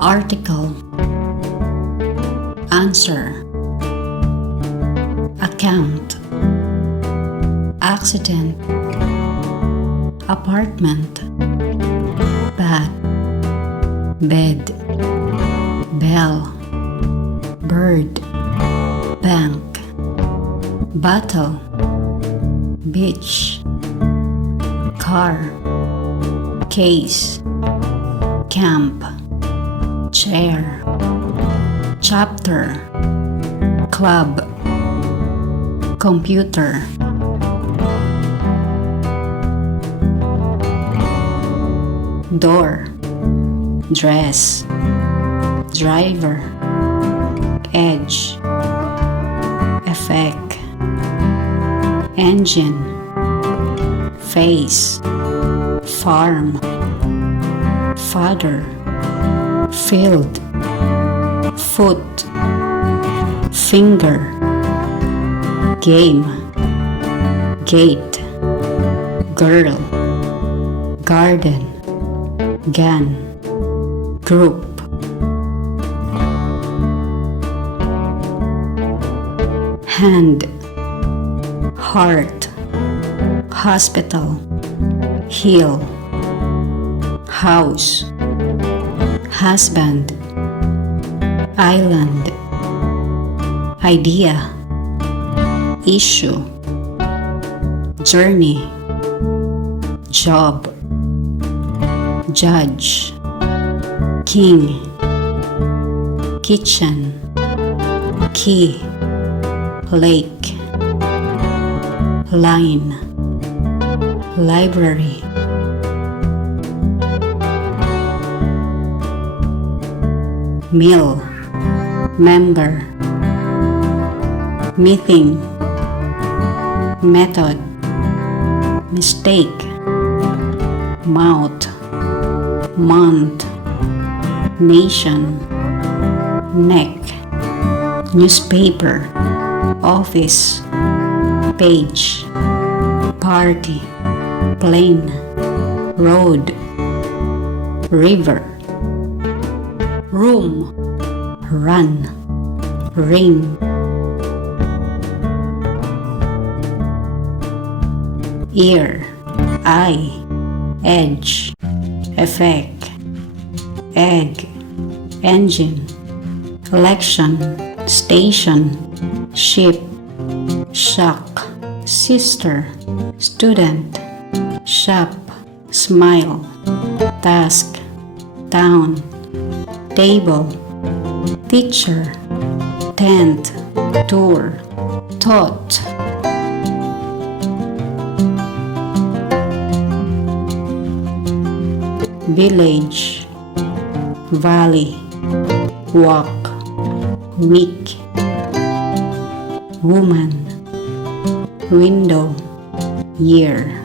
article, answer, account, accident, apartment, bat, bed, bell, bird, bank, battle, beach, car, case, camp, chair, chapter, club, computer, door, dress, driver, edge, effect, engine, face, farm, father, field, foot, finger, game, gate, girl, garden, gun, group. Hand, heart, hospital, hill, house, husband, island, idea, issue, journey, job, judge, king, kitchen, key, lake, line, library, meal, member, meeting, method, mistake, mouth, month, nation, neck, newspaper, office, page, party, plane, road, river, room, run, ring, ear, eye, edge, effect, egg, engine, election, station, ship, shock, sister, student, shop, smile, task, town, table, teacher, tent, tour, thought. Village, valley, walk, week, woman, window, year.